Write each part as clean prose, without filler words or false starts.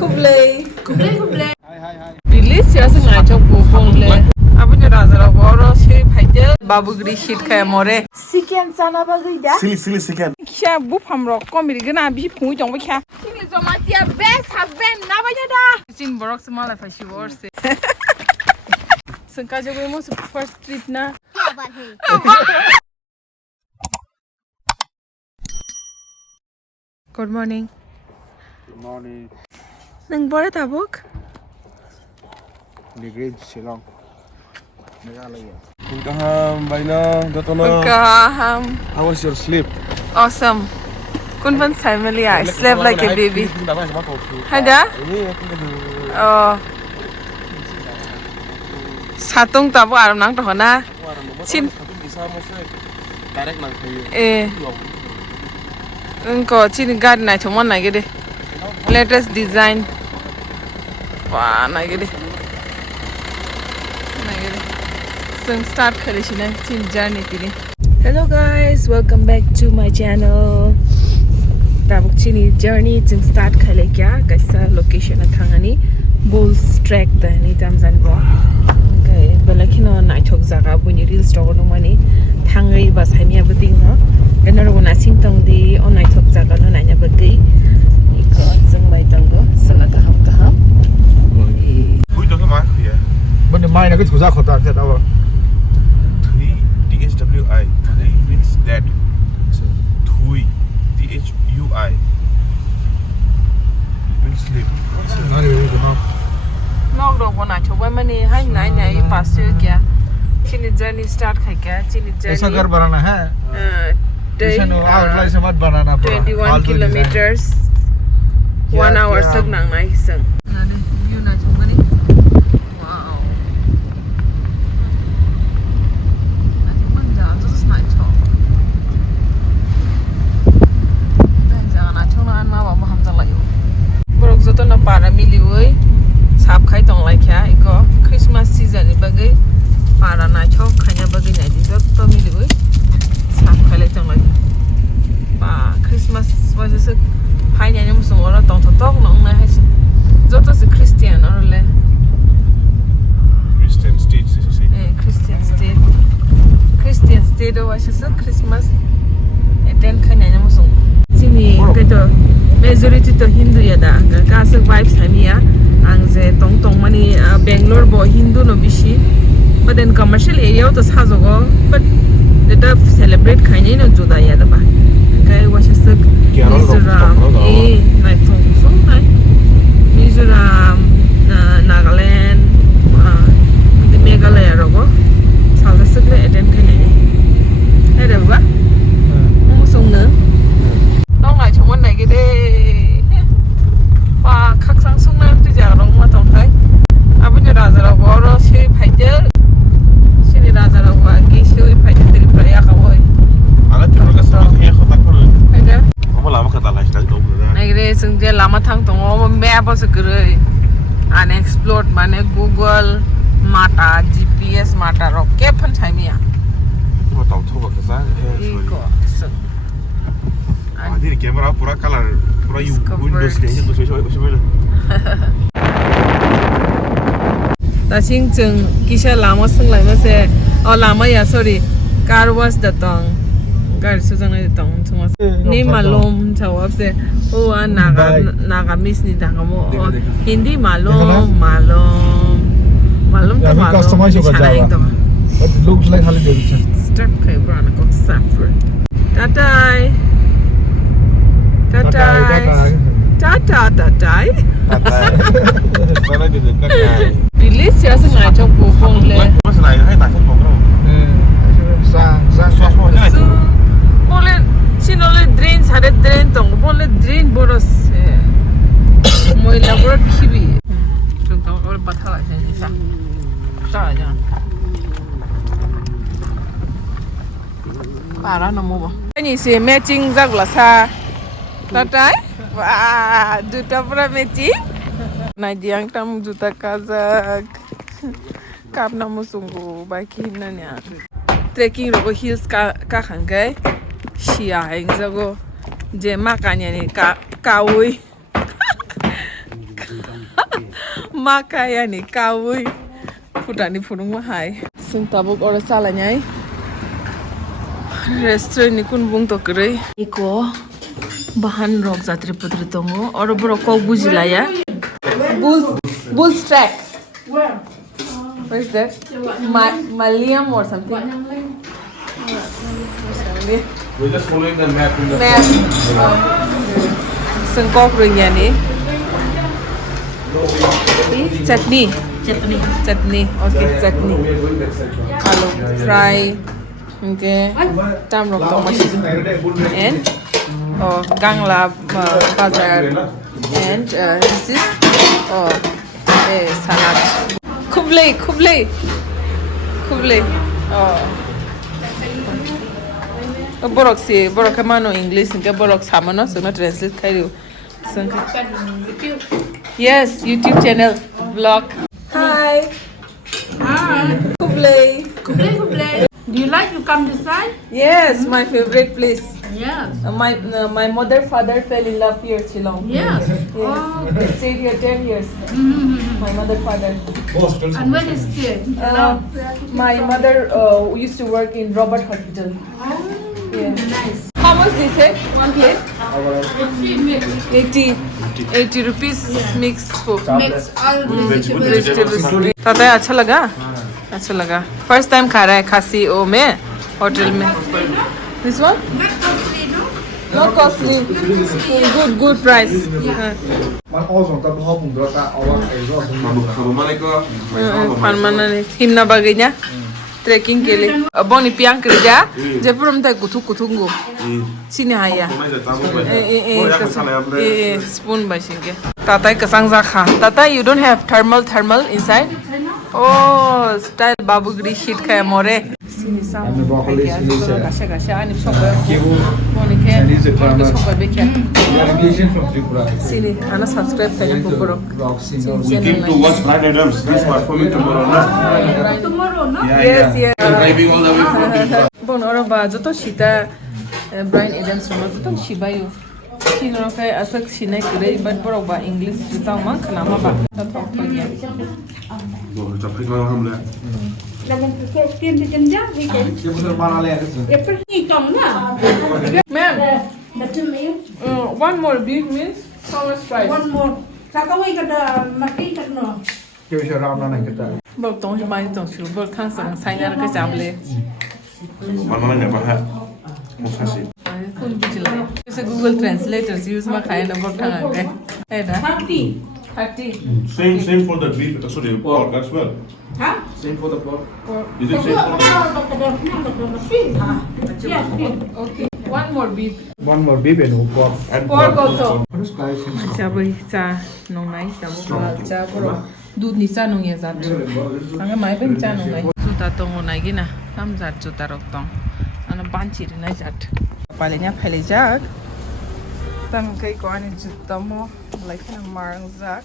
Kublai. Hi. Delicious ngai chok bopong le. Abuni razara boro se phaite babugri shit khay more. Chicken sana bagida. Silly chicken. Kya bu phamro komiri gna bi phung jong ba kya. Shingli Jamatia best husband na ba da. Sin borok small fa shi worse. Sangka jo mo first trip na. Good morning. Good morning. Nang bore tabuk? Degree Shillong. Meghalaya. Welcome, Baina, Gatona. Welcome. How was your sleep? Awesome. Kunvan family I slept like a baby. Hada? Oh. Satung tabu aram nang to na. Chin. Direct nang kayo. Unko chin garden na chomon na gede. Latest design. Wah na gede. Start khalishina chin journey kini. Hello guys, welcome back to my channel. Tabuk chini journey chin start khale kya kaisa location athangani bulls trek da ni tamzan bo. Okay, balakino naithok jaga buni real store no mani thangai bas hamia buding no. Enaro na singtong di on naithok jaga no nanya bagai. Iko sang mai tango salaga ham kaham. Hui to ma ya. Bên mai là cái thủ gia khẩu tạc thật đâu ạ? THWI. Today means that. Thui. THUI. Means sleep. Nói đi đúng không? Nok dog bona choba mani hai nai nai pass kya. Chini journey start khai kya chini journey. ऐसा घर बनाना है? ऐसा no outline से मत बनाना पड़ा. 21 kilometers. 1 hour sak nang nai sang. Nane view na chomani. Wow. Ati panja just nai chok. Dan jangan na chong na ma ba ham jang la yo. Borok joto na para mili oi. Sap khai tong lai kya iko Christmas season ni bagai para na chok khanya bagai na di joto mili oi. Sap khai lai tong lai. Ba Christmas was is hai nya nyam sung ora tong tok nong na hai joto se Christian or le Christian states is say. Christian state was is Christmas attend khanya nyam sung sini ke to majority to Hindu ya da ka sa vibes hamia ang je tong mani Bangalore bo Hindu no bishi but then commercial area to sa jogo but the celebrate khanya no juda ya da ba kai was is Mizoram, naithok song nai. Mizoram, Nagaland, the Meghalaya rogo. Salda sakle attend kani. Ada ba? Mo song ne. Nong ngai chomon nai gede. Wa khak sang song na tu ja rong ma tong khai. Abuni razara boro sei phaite. Sini razara wa gi sei phaite Tripura ya ka boy. Ala Tripura ka sa he khota ko. Ada. Kamu lama kata lah sudah tahu dah. Nagre sungje lama thang tong o map os gre unexplored mane Google mata GPS mata ro ke phan thaimia Cuma tahu tahu ke sah. iko sung Ini kamera pura color pura Windows ni tu sesuai. ta sing chung kisha lama sung lai ma se o lama ya sorry car was the tong gar su jang lai tong chuma ni malum chawap se o naga miss ni dang mo hindi malum Yeah, we customize your Java. But it looks like Harley Davidson. Start kay brana ko saffron tatay Sana jadi kakak. delicious ngai chok bopong le Masa lain hai tak kau kau. Sang Sos mau ni. so mole sinole drain sare drain tong mole drain boros moi labor khibi chung tong ko patha la chen sa sa ja para no mo ni se matching jak la sa tatai wah juta pura matching na diang tam juta kazak kap na mo sunggu baki na nya trekking rogo hills ka khangai shia heng jago je makanya ni ka kaui makaya ni kawui putani phunung ma hai sung tabuk ora sala nyai restaurant ni kun bung to krei iko bahan rok jatri putri tongo oro bro ko bujila ya bull track where is that Maliam or something We're just following the map in the sengkok ringnya nih chutney okay chutney hello fry okay tam rok tong machine and gangla bazar and this is salad kublai borok mano English nke borok samano so na translate kairu yes YouTube channel vlog hi kublai Do you like to come this side? yes my favorite place Yes. my mother father fell in love here Shillong Yes. they stayed here 10 years my mother father And when is it? my mother used to work in Robert Hospital Nice. how much they say one plate 80 rupees mixed food Mix all vegetables. ताता अच्छा लगा first time खा रहा है खासी ओ में hotel में this one Not costly, no? not costly good price Man also tak berhak menggerakkan awak itu. Kamu mana ko? pan mana nih himna bagainya trekking ke लिए अब नी पियांग kerja जयपुर में तक कुथुंगो sini haya spoon bashinge tatai kasang zakha tata you don't have thermal inside oh style babugri shit kaya more sini sam gasha ani soba moni ke soba bekya Delegation from Tripura. sini ana subscribe kaya pupuro Rock singer. We came to watch Brand Adams. This was for me tomorrow, na? Tomorrow, no? yes I'm driving all the way from Tripura. bon oro ba joto shita Brian Adams ro joto shibayo sino kai asak sinai kurei but borok ba English jita mang khana ma ba ta thok thoya Bo, tapi kalau hamla. Lagang kiên thì chân giác đi chân. Dia betul mana leh. Em phải nghi còng na. ma'am Đặt chân miếng. one more beef means how much price One more. Sao có cái mati cái nó. Dia bisa ramai nak kita. borok tong mai tong shu borok thang sang sai na ka jamle Mana nanya apa? Mosasi. kun bijla use Google translators use ma khai na borok thang ang kai da 30 Same for the beef. Sorry, pork as well. Hả? Same for the pork. Is it same for the? okay one more beef One more beef and pork. And pork also Terus kaya sini. chabai cha nong nai cha borok दूध निसा नोंग ये जात आंगे my Ben चा नोंग नाइ जुता तंग नाइ गिना हम जात जुता रक तंग आना बांची रे नाइ जात पालेnya फाले जाक तंग kai ko ani जुता mo like na marang zak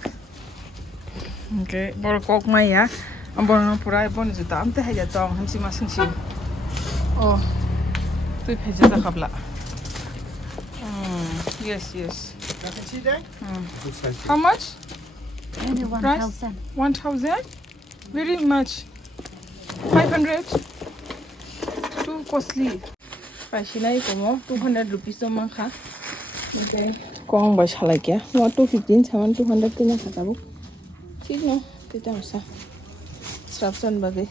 okay bor kok mai ya ambor na purai bon जुता am te ha ja tong ham si ma sing si oh tui pheja za khabla yes how much Only 1,000. 1,000? Very much. 500? Too costly. Pashinai komo 200 rupees to mangka. Okay. Kong ba shalai kya? 215 saman 200 kena kata bu. ठीक no kita usah. Strapson bagai.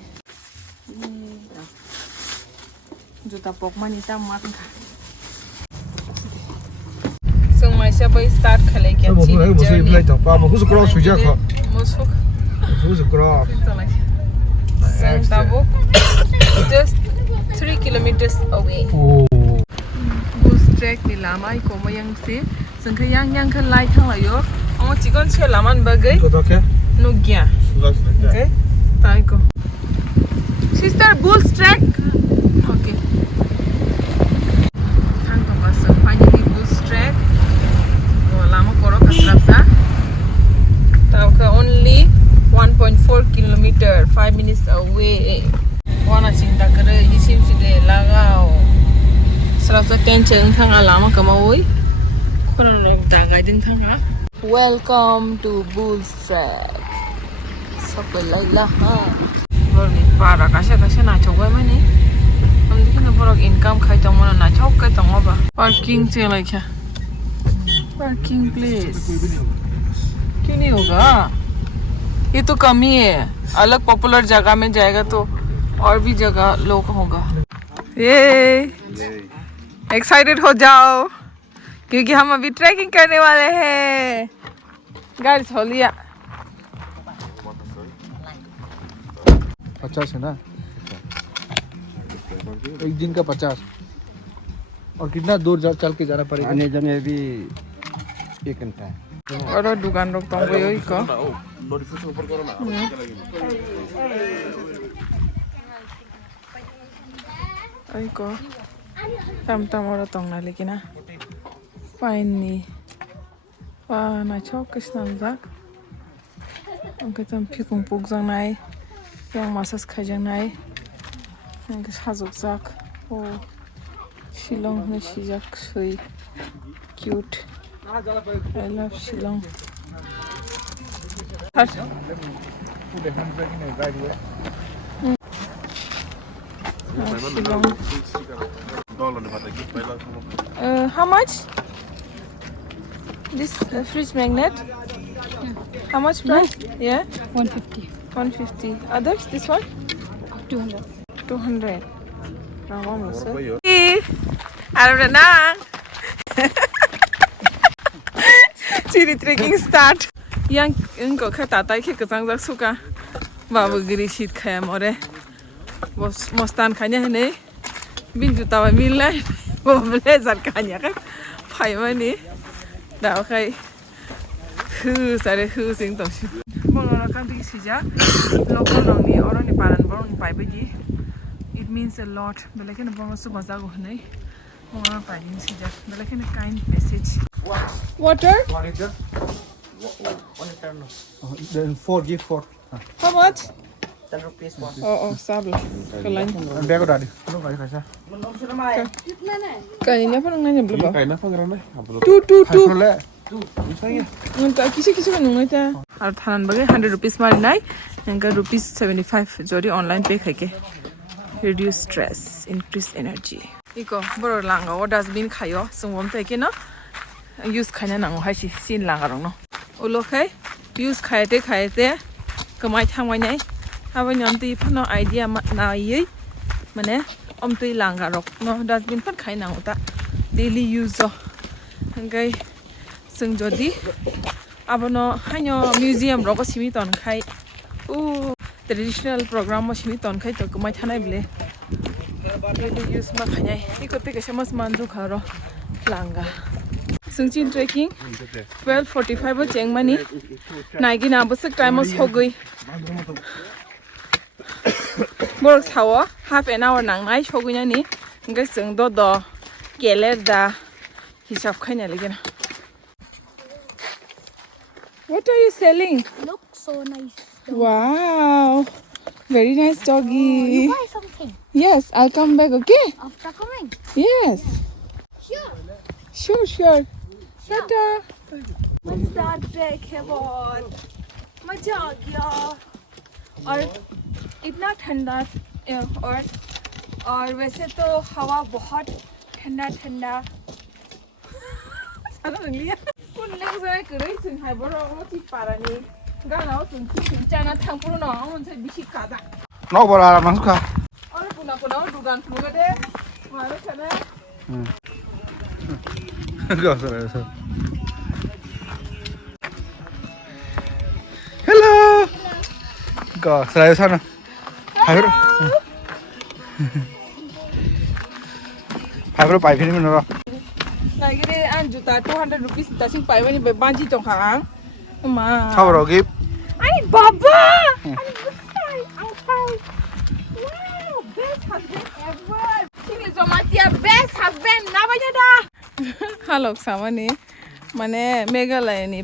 Juta pok manita makan ka. Mai sabai start khalai kya Saya mau saya beli tak. Pak, mau suka cross saja kok. Musuk. Suka cross. Tabuk just 3 kilometers away. Oh. Bus trek ni lama iko mo yang si sengke yang kan lai thang la yo. Amo chigon che laman bagai Kau tak ya? no gya. Okay. Tai ko. Sister bull trek. Okay. Thang to bas finally bull trek. Lama koro kasrapsa. Tauka only 1.4 kilometer 5 minutes away. Wana cinta kere isim side lagao. Serasa kenceng thanga lama kamawoi. Kurang dagai din thanga. Welcome to Bull's Trek. Sokwe laila ha. Borni para kasha na chogwai mani. Amdi kena borok income khai tong mana na chok kai tong ba. Parking che lai kya. Parking place. क्यों नहीं होगा ये तो कम ही है अलग popular जगह में जाएगा तो और भी जगह लोग होगा ये एक्साइटेड हो जाओ क्योंकि हम अभी ट्रैकिंग करने वाले हैं गाड़ी छोड़ लिया 50 है ना एक दिन का 50 और कितना दूर चल के जाना पड़ेगा आने जाने भी 1 घंटा है और दुकान रोक तंग गयो इको इको तम और तंग ना लेकिन ना फाइन नी वा ना चौक किसना जाक उनके तम फिकुं पुक जानाय yang masas खाजनाय उनके साजुक जाक ओ शिलंग ने शिजाक सई cute I love Shillong. How much? This fridge magnet? How much price? Yeah? 150. 150. Others? This one? 200. 200. Hey, Arundhauti. Chiri trekking start. Yang engkau kata tai ke kezang zak suka. Bawa giri shit kaya more. Bos mostan kanya ini. Bin juta wa milai. Bawa blazer kanya kan. Pai mana? Dah okay. Sare sing tu sih. Bangla kan tu sija. Lokal orang ni orang ni paran orang ni pai bagi. It means a lot. Belakan bangla su mazak hono. Bangla pai ni sija. Belakan kind message. Water? 1 liter. 1 liter no. Then 4 give 4. How much? 10 rupees one. Oh, sabi. Kalain. Bag ko dadi. Ano kaya kaya? Kalinya pa nang nanya belum? Kain apa kerana? Two. Le. Nggak kisi kan nunggu aja. Harus thanan bagai 100 rupees mari nai. Nggak rupees 75. Jadi online pay kaya. Reduce stress, increase energy. Iko baru langga. Oh dustbin kayo. Semua tu ekena. Use kaya nang hai si sin langga rong no. Ulo kai use kaya te kemai thang wanyai. Hawa nyanti pano idea na ye. Mana tu langga rong no dustbin pun kaya nang uta daily use so. Ngai seng jodi. Abono hanyo museum rong ko simi ton kai. Traditional program mo simi ton kai to kemai thanai bile. Daily use ma kaya. Iko te kasi mas mandu karo langga. Sungchin trekking 12:45 bo cheng mani naigi na bo sek time sogwi borok sawo half an hour nang nai sogwi ni ngai sung do keler da hisab khaina legena. What are you selling? Looks so nice. Wow, very nice doggy. You buy something Yes, I'll come back, okay? after coming. Yes, sure. Tata. What's that trek है बहुत मजा आ गया और इतना ठंडा और वैसे तो हवा बहुत ठंडा सारा लिया कुन लेंग जरा करे सिंह है बड़ा वो ची पारानी गाना वो सिंह चाना थांपुरो ना उनसे बिशी कादा No bola masuk. और पुना दुकान फुगा दे मारो चले Enggak usah. Hello. Enggak, saya sana. Ayo. Ayo pai phini mana? Lagi deh juta 200 rupees tasing pai wani banji tong hang ma Sabar gip. Ay baba outside wow best husband ever Shingli Jamatia best husband na banya da Hello samane mane Meghalaya ni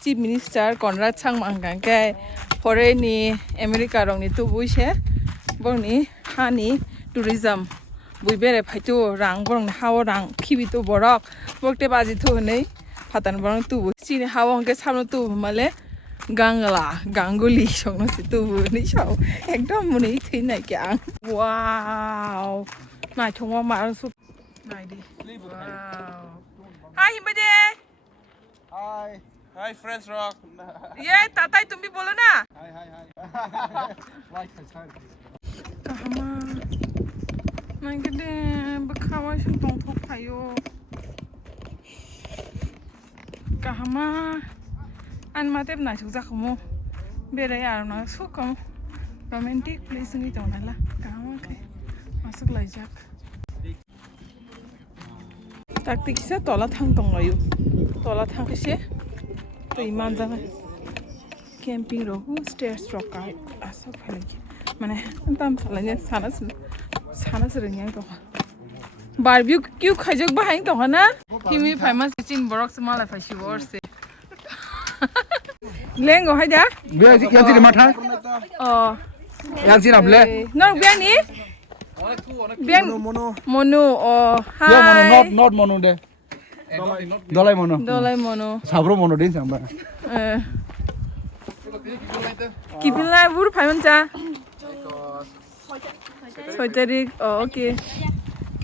chief minister Conrad Sangmangang kai hore ni America rong ni tu buise bong ni hani tourism buibere phaitu rang borong hawo rang khibi tu borok bokte baji thu nei phatan borong tu sini hawo ke samno tu male Gangala Ganguli সংনো সিতু নি সাও একদম মনে থই নাই কি আং ওয়াও নাই থংমা মার সু নাই দি ওয়াও হাই হিমবাদে Hi. Hi friends rock. ये ताताई तुम भी बोलो ना Hi. Right, hi. kahama nai gede bakawa sing tong thok phayo kahama an matep nai thuk jakhomo bere ar na sukam romantic place ngi tonala kahama kai masuk laijak takti kisa tola thang tong layu tola thang kise to iman janga camping ro stairs rock kai asa phalaki mane tam salanya sana serengnya to barbecue kyu khajok bahang to na himwi famous chin borok small fa shi worse lengo haja Be ya jiri matha. oh Ya jiri able. no biani bian mono oh hi Ya mono not mono de. Dolai mono. dolai mono Sabro mono din samba. kipilai bur phaiman cha 6 tarik oh okay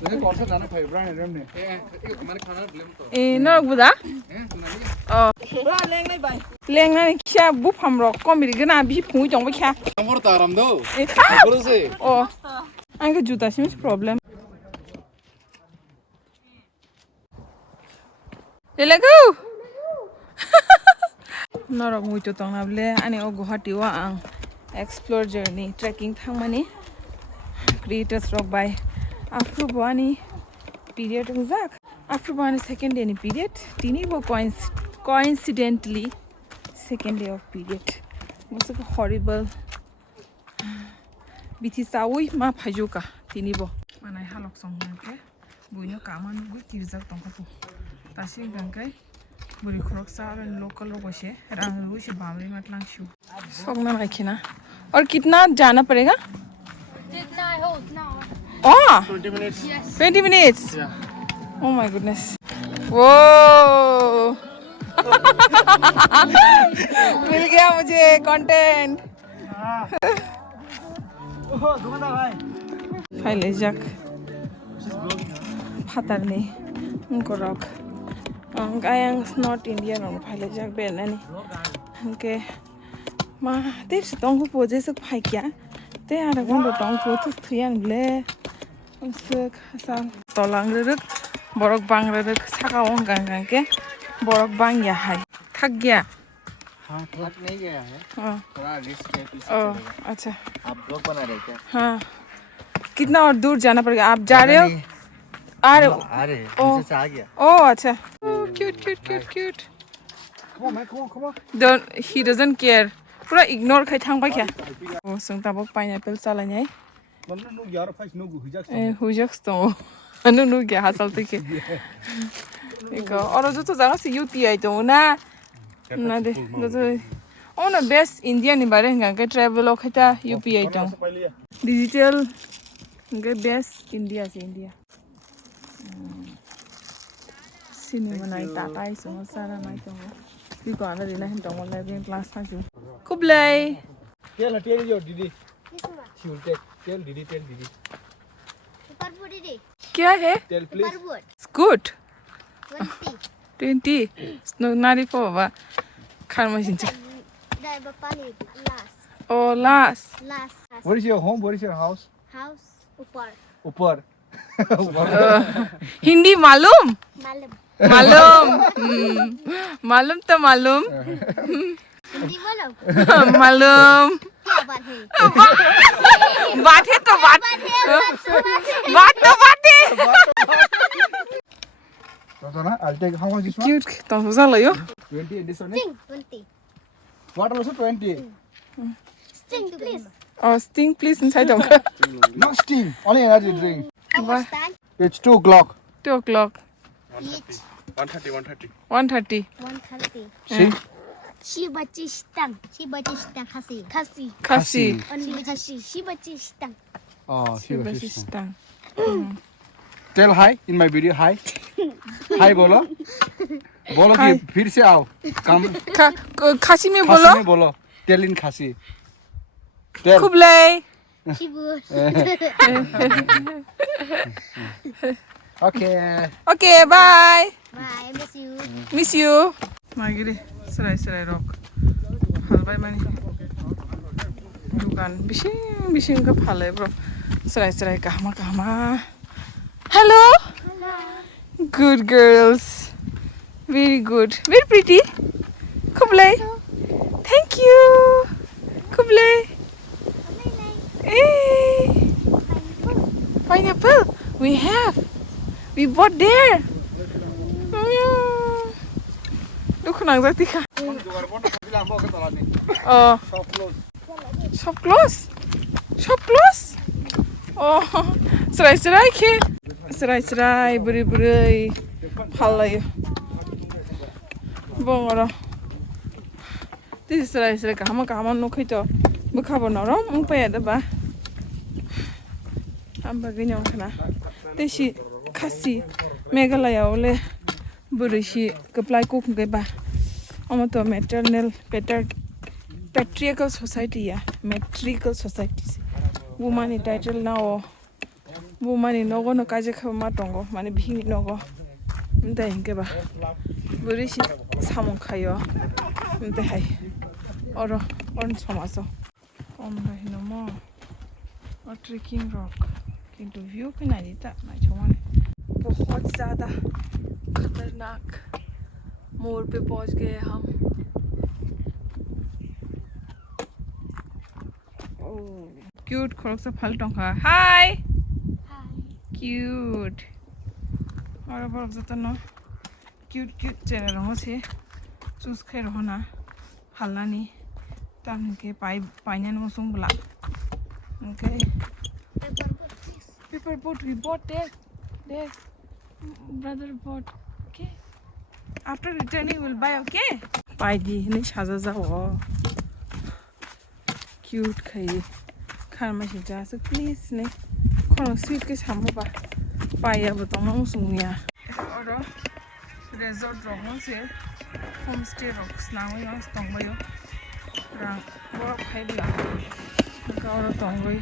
Ini konser dana phai brand ram ne. no buda oh leng na kya bu pham ro komiri gna bi phu jong ba kya Amor taram do. oh ang ka juta sim problem lelagu norok mui to tong nable ani o guhati wa ang explore journey trekking thangmani creators rock by after bani period ngzak after bani second day ni period tini bo coincidentally second day of period was a horrible bithi sawi ma phajuka tini bo manai halok song ke buino kaman bu tirjak tong ko tasi gangkai buri khorok sa local लोगों से रंग रूस बावली मतलांग शू सोगना रखना और कितना जाना पड़ेगा जितना हो उतना और oh 20 minutes. 20 minutes Yeah. oh my goodness whoa मिल गया मुझे कंटेंट फाइल जक फातरनी उनको रख Gayang North Indian on pile jack benani. Okay. Ma, this don't go for this pike ya. They are going to don't go to three and blare. Some Tolang Ruk, Borok Bang Ruk, Saka on Ganganke, Borok Bang ya high. Tagya. हाँ थक नहीं गया है Oh, थोड़ा risk है पीछे oh, चलेगा अच्छा. आप ब्लॉग बना रहे क्या हाँ. कितना और दूर जाना पड़ेगा आप जा रहे हो आ रहे हो आ रहे ओ पीछे से आ गया ओ अच्छा cute Come on man, come on. don't he doesn't care pura ignore khai thang ba kya o sung ta bok pineapple sala nyai Mana nu yar phai nu gu hijak. hujak sto anu nu ge hasal te ke eko oro jo to jaga se UPI to na de do on a best Indian ni bare nga ke travel o khata UPI to digital ge best India se India cinema nai ta tai so sara nai to bi ko ana dina hin tong la bin class ta ju kublai Tell your didi. She will tell didi. Paperboard did kya hai Tell please. Paperboard good 20 20 no nari po ba khan ma sin cha Dai bapani last oh last Where is your home? Where is your house? house upar Upar. hindi malum malam मालूम तो मालूम hindi malam मालूम क्या बात है बात है तो बात बात तो बात है Totona, I'll take how much this one? Cute तो मजा लयो 20 and this one. sting 20 Water also 20. sting please oh sting please inside dong No steam. Only energy drink. how much time It's 2 o'clock. 2 o'clock each 130. 130 130 See? she bachi stang khasi kasi only khasi she bachi stang Oh, Super system Tell hi in my video. Hi. हाय बोलो बोलो कि फिर से आओ काम खासी में खासी में बोलो टेल इन खासी टेल खुबले ओके बाय मिस यू मागिरि सराय रक हालबाय माने दुकान बिसिं का फाले ब्रो सराय कहमा hello good girls very good very pretty Kublai thank you Kublai hey pineapple we bought there look nang jati kha oh shop close oh serai ke serai beri phalai bongoro this serai kahama no khito bukhabo norom upaya da ba amba ginyong khana teshi khasi Meghalaya ole burishi kaplai ko khungai ba amato patriarchal society ya matriarchal society woman title now woman in nogo no kaje khama tongo mane bhini nogo nda hinge ba burishi samon khayo nda hai oro on samaso on ba hinomo a trekking rock किंतु view के नहीं देता ना चुमाने बहुत ज़्यादा खतरनाक मोड़ पे पहुंच गए हम क्यूट खोलक से फल टोंका हाय क्यूट और अब जतो न क्यूट चेहरा रहो से चूस खे रहो ना हल्लानी तब के पाइनन मसुंग बला okay paper boat we bought there brother bought okay after returning we'll buy okay pai di ni saja jao cute khai kharma si ja so please ne khon sweet ke samu ba pai ya ba tong mong sung ya oro resort rong se homestay rocks na wi os tong ba yo ra bo khai bla ka oro tong wi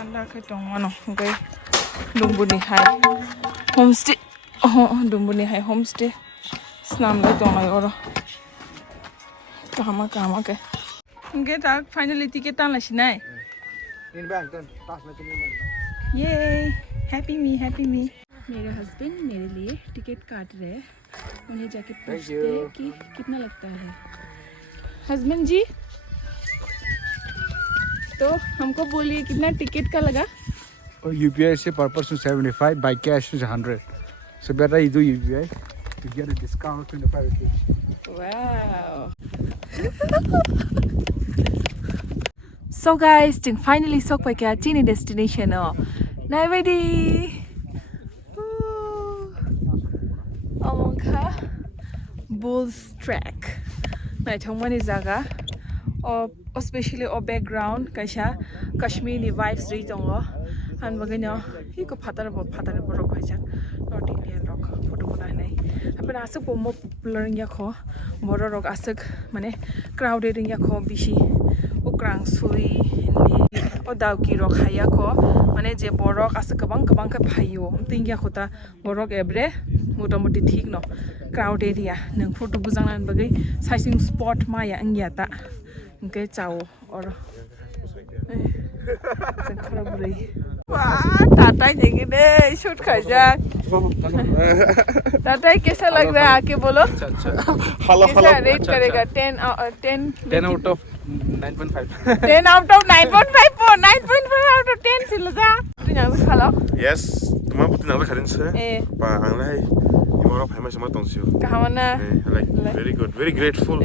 anda ke tong ano okay dumbuni hai homestay dumbuni hai homestay snam le tong ai oro kama ke nge ta finally ticket tan la sinai in bank then pass में चलिए yay happy me मेरे husband मेरे लिए ticket काट रहे हैं उन्हें जाके पूछते हैं कि कितना लगता है हस्बैंड जी तो हमको बोलिए कितना टिकट का लगा UPI से per person 75 by cash is 100 so better you do UPI to get a discount 25 rupees wow so guys ting finally sok pa kya chini destination oh nai ready amongka bulls track nai thongmani jaga especially o background kaisa Kashmir ni vibes ri tongo han bagino hi ko phatar bo rok bhaja North Indian rock photo bona nai apna asuk mo popular ya kho boro rok asuk mane crowded ya kho bishi ukrang sui ni o dawki rok haya kho mane je borok asuk kabang ka phayo ting ya khota borok ebre motamoti thik no crowded ya nang photo bujang nan bagai sizing spot ma ya angya ta cái chào और टाटा देंगे दे shoot खा जा टाटा कैसा लग रहा है आके बोलो कैसा रेट करेगा 10 out of 9.5 10 out of 9.5 for 9.5 out of 10 sila जा tu yang khalo yes tuma putin na kharin se pa anglai imoro phai ma sama tongsiu kahamana like very grateful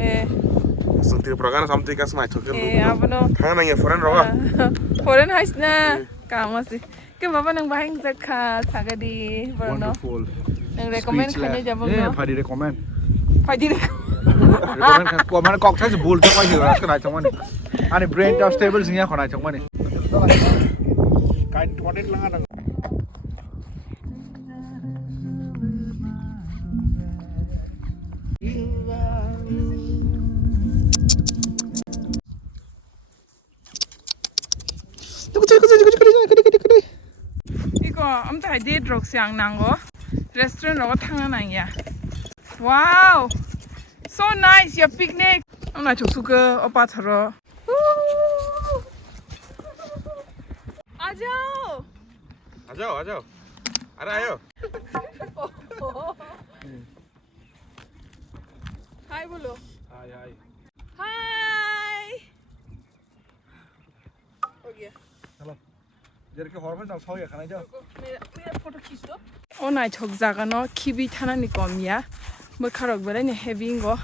Sang Tripura kan sampai kas naithok kan. Abano. Thang nang ya foreign roga. Foreign hais na kama si. Ke baba nang bahing zakha sagadi borno. wonderful Nang recommend khane jabong no. yeah phadi recommend recommend ko man kok thai se bol ta kai ra ka nai chong mani ani brain of stable sing ya khona chong mani kind content langa side date rok siang nango restaurant rok thang na ya wow so nice your picnic na chuk suka opa tharo आ जाओ आ जाओ अरे आयो हाय बोलो हाय हाय हो गया चलो जरा के हॉर्मोन डाल सो या खाना जाओ मेरा फोटो खींच दो ओ नाइ छक जागानो खिबि थाना नि कमिया मोखारक बेले नि हेभिंगो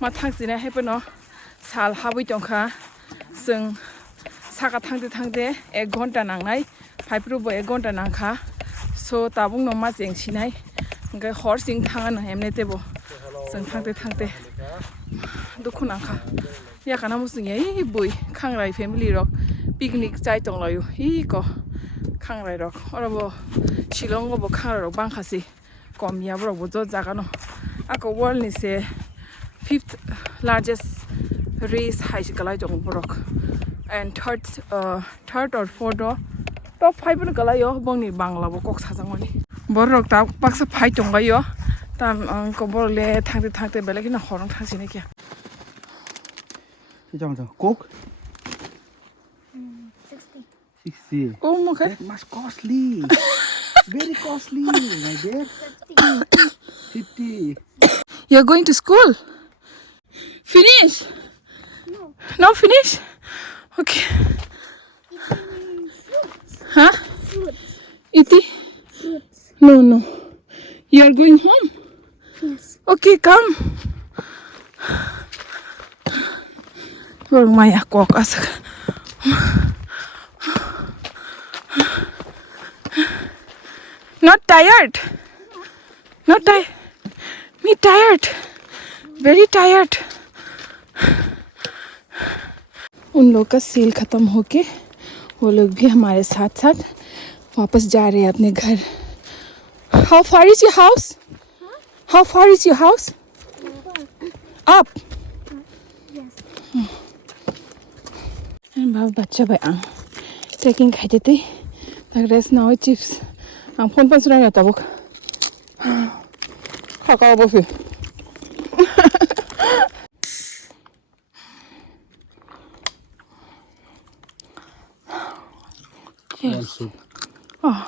मा थांसिना हेपनो साल हाबै दंखा जों साका थांदे 1 घन्टा नांनाय फाइप्रुबो 1 घन्टा नांखा सो ताबुं न मा जेंसिनाय ओंखाय हरसिं थाङा न हेमने तेबो जों थांदे दुखु नांखा याकाना मुसुं यै बुइ खांराय फेमिलि रक पिकनिक जाय तंलायो हि को खांराय रक अरबो शिलंगबो खांराय रक बांखासि कमिया बरबो ज जागानो आको वर्ल्ड नि से 5th largest race हाइसिकलाय दं बरक and third or fourth top 5 न गलायो बंनि बांलाबो कक साजांमनि बरक ता पाक्सा फाइ दंगायो ताम को बरले थांदे बेलेग न हरं थांसिने क्या जाऊ Coke 60 oh okay that much costly very costly my dear 50 you're going to school finish no finish okay huh iti no you're going home yes okay come Maya kok asak not tired not tired me tired very tired उन लोग का cell खत्म होके वो लोग भी हमारे साथ वापस जा रहे हैं अपने घर How far is your house? How far is your house? Up. बाब बच्चा भाई taking खाते थे like rest now chips ang phone pan surai na tabuk khaka bo fi yes oh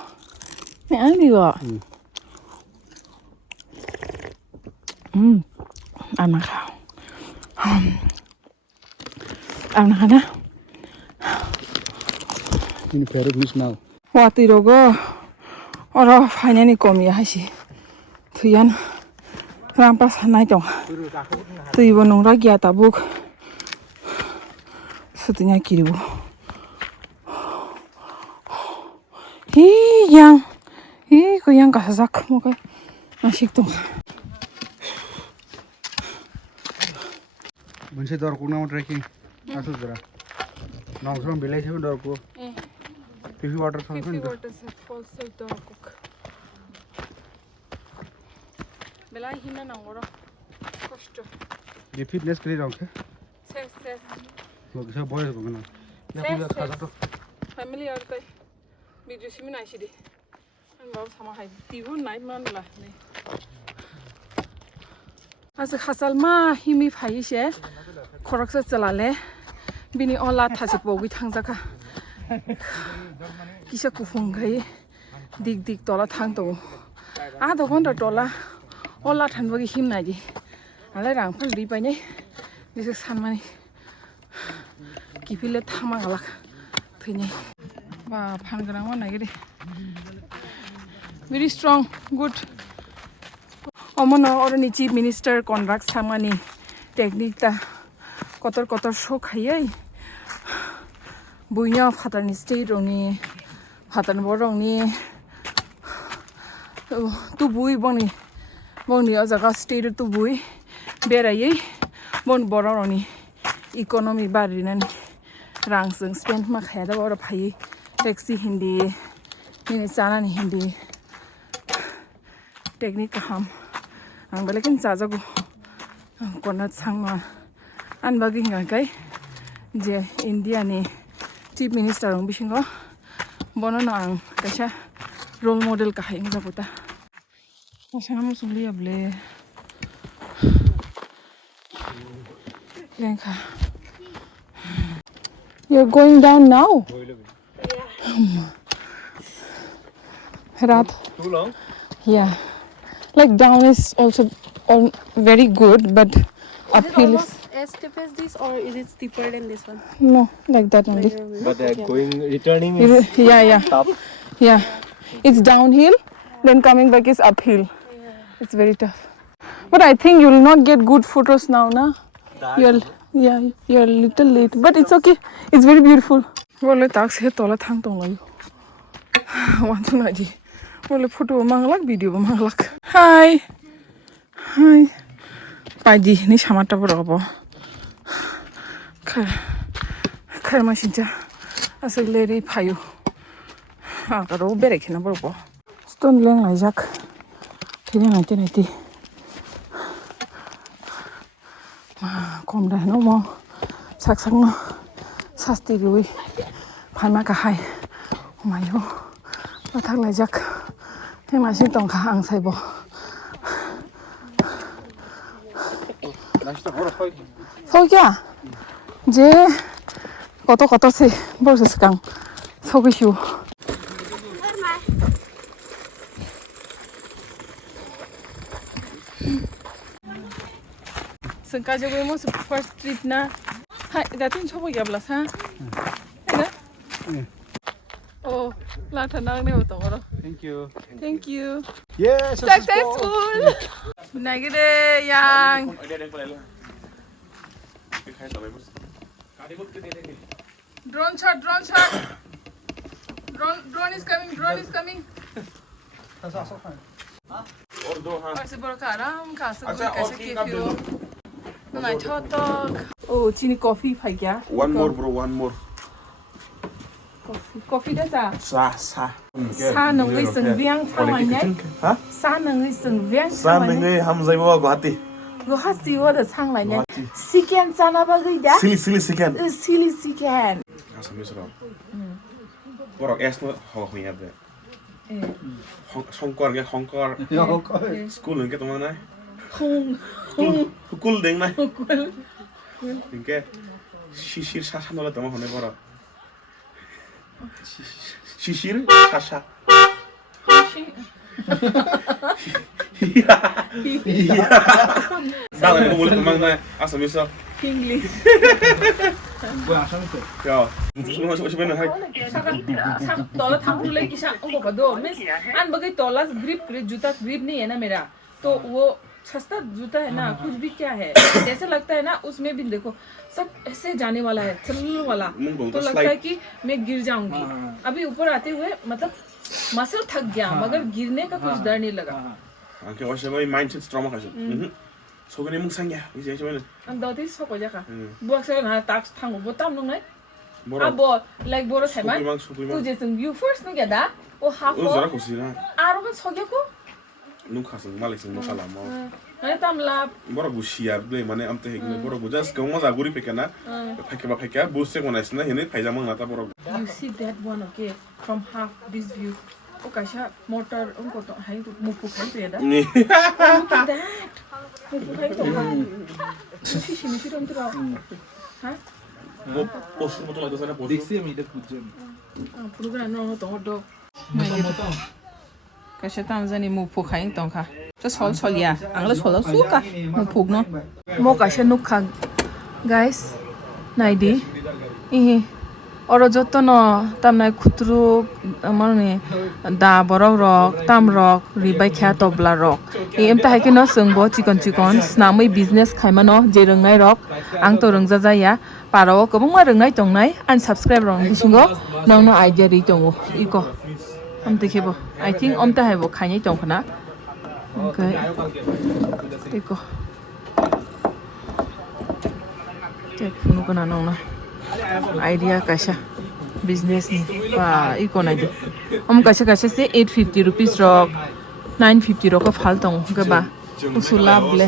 me ani wa ana kha ana kana in favorite miss now Wati rogo oro finally komi hasi thuyan rampas nai tong tui bonong ra gya tabuk sutunya kiribu hi ko yang ka sak mo kai asik tong bunse dor ko na trekking asu jara now from village he dor ko Pipi water function. Falls the cook. Bela hina nangoro. Kosto. ये fitness के लिए रखा है Ses वो किसी boys को ना या कोई खासा तो family और कोई वीडियो सिमी नाइशी दी हम बाबू sama hai tibu नाइट मान ला नहीं आज खासल मा हिमी फाई से खरक से चला ले बिनी ओला थासे पोगी थांग जाका किसा कुफुं गई दिग तोला थांग तो आधा घंटा तोला ओला थानबगी हिमनाय दि आले रांफल रि पाइने बिसो सानमानि किफिले थामा गालाक थैने बा फानगोनां मा नागिरे very strong good omono oroni chief minister contract samani technique ta kotor show khayai buinya phatarni state roni phatan borongni tu bui boni ajaga state tu bui berai bon borongni economy barinani rang sung spend ma khada bor phai taxi hindi ni sanani hindi technique ham ang balekin sajago kona sangma an bagi ngai je india ni chief minister ong bisingo bono ang kasha role model kahai ngja puta masana musuli able lengka you're going down now Rat Too long? yeah like down is also very good but uphill is as steep as this, or is it steeper than this one? no like that only But returning yeah tough. yeah it's downhill then coming back is uphill it's very tough but I think you will not get good photos now na you're a little late but it's okay it's very beautiful wole tax he tola thang tong lai wan tu na ji wole photo manglak video manglak hi paji ni samata borobo khar ma sinja asagleri phayu aro bere khina borobo stone leng lai jak thini nai kom da no mo sak no sasti rui phanma kahai mayo pathak lai jak thema sin tong kha ang saibo 서기야 이제 걷어세 벌써 강 서기슈 승까지 보면 first trip 나 하이 나tin 초보 야블라사 해나 오 라타나네 오토로 thank you Yeah, successful 나기래 양 drone shot drone is coming Kasi berkaram kasi kasi kefir naithok oh chini coffee phai kya One more bro, one more. coffee da sa Sa. sa nang ngai seng viang thang ngai Ha? sa nang ngai seng viang Sa mengai ham zai mo Guwahati. lo ha si wa da chang lai ngai siken chana ba gai da Silly sikan. silly siken Asa misro. Borok es no ho ya de. Hongkor ge Hongkor. School nge to mana? Hukul deng nai. Nge shishir sa sa no la to mo hone borok. Shishir sa Dale, no mulle to mana asa misro. Shingli 야, 무슨 하시면 할 참 तोला थांगु ले किसा अंगो बदो miss अन बगे तोला grip जूता grip नहीं है ना मेरा तो वो सस्ता जूता है ना कुछ भी क्या है जैसे लगता है ना उसमें भी देखो सब ऐसे जाने वाला है चल वाला तो लगता है कि मैं गिर जाऊंगी अभी ऊपर आते हुए मतलब मसल थक गया मगर गिरने का कुछ डर नहीं लगा आके वैसे भाई माइंडसेट स्ट्रांग 하죠. 소근이 뭉상이야. 이제 저는 अंदर सको जाका बुक से ना टाक्स थांगु बो ताम नंग नै 뭐라 अब लाइक बोरो छैमा तू जे संग यू फर्स्ट न गेदा ओ हाफ 저라 고시나 आरो kan सगेको 누카스 말렉스 누카라 뭐 नै तामला 뭐라 고시야 블레 माने आमते हेगने 뭐라 고자스 गमा जागुरी पेकेना फेकेबा बुससे गनायसना हेने फाइजामं नाता 뭐라 you see that one okay from half this view o kaisa motor onko to hai to mupu khai to yada look at that mupu khai to shi rom to ha 뭐 버스 모tor 라이더잖아 버스 program no to do kaisa tamzani mupu khai to kha to sol ya angla sol suka mupu no mo kaisa nukha guys naidi oro jotto no tamnai khutru amani da borok rok tam rok ribai kha tobla rok em ta haike no sungbo chikon snamui business khaimano je rongnai rok ang to rongja jaya paro kobongma rongnai tongnai unsubscribe rong bisingo nangno idea ri tongo iko am dekhebo I think om ta haibo khainai tongkhana okay iko tek phunu kana nongna idea kaisa business ni pa iko nai om kaisa se 850 rupees rok 950 rok phal tong ga ba usulab le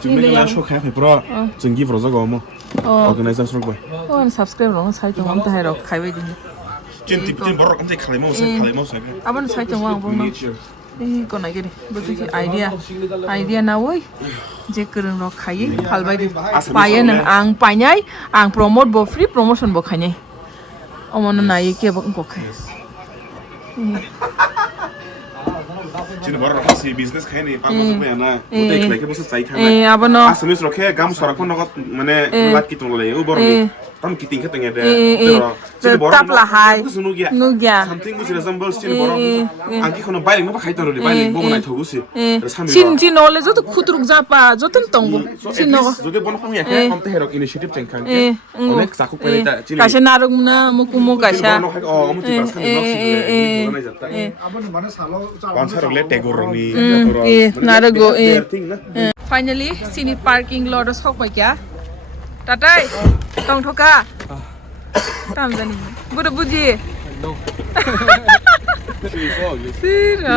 지금 나 쇼크 해 브로 증기 브로저 거뭐 organizer 술 거야 on subscribe rong sai tong om ta hai rok khai bai din 찐 버럭 엄청 칼레모스 abon sai tong wang bong no ko na gere botu ki idea na woi je kurung ro khai halbai di payen ang panyai ang promote bo free promotion bo khane omon na ye ke bo ko khai 찐 버럭 하시 비즈니스 khai 빵거 배나 못에 클레게 무슨 사이 khai abono 아스미스 로케 감 서락 건 মানে লাট কি তোলে ও বড় tam kiting ka tengede pero tap la hai nugia nugia something which resembles 찐 버럭 안기 코노 바이링 뭐 khai toroli 바이링 뭐 나이 토구시 chin ole jo to khutruk ja pa jo tum tongbo chin no যদি বন খাম ইয়াকে আমতে হেরক initiative চেংখান অনেক সাকু করে তা চিনি kasha narung na mukumo kasha 어 어머티 바스칸 럭시 বনাই যাতা 아버님 만에 살로 반사럭레 떼고르니 narugo ting na finally scenic parking lot of hok kya tatai tong thoka tam jani budu buji sira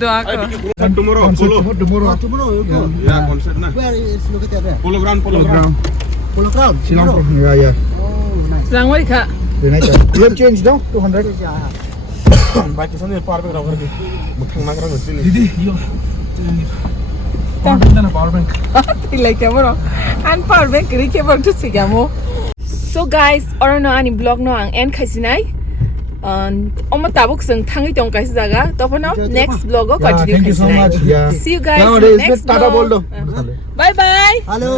doa ko tomorrow tomorrow ya concert na where is located there polo ground Polo Ground Silang yeah rangwai kha United you have changed no 200 बाकी सने power bank rubber के मुठंग मांग रहा है दीदी यो power bank tilai kya bro and power bank ri ke bro to sigamo so guys orono ani blog no ang end khasinai oma tabuk sang thangi tong kaisi jaga topono next blog go continue thank you so much yeah see you guys nowadays in next tata bol do bye bye hello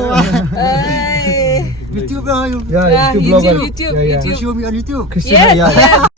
hey YouTube yeah YouTube blogger YouTube you show me on YouTube yes yes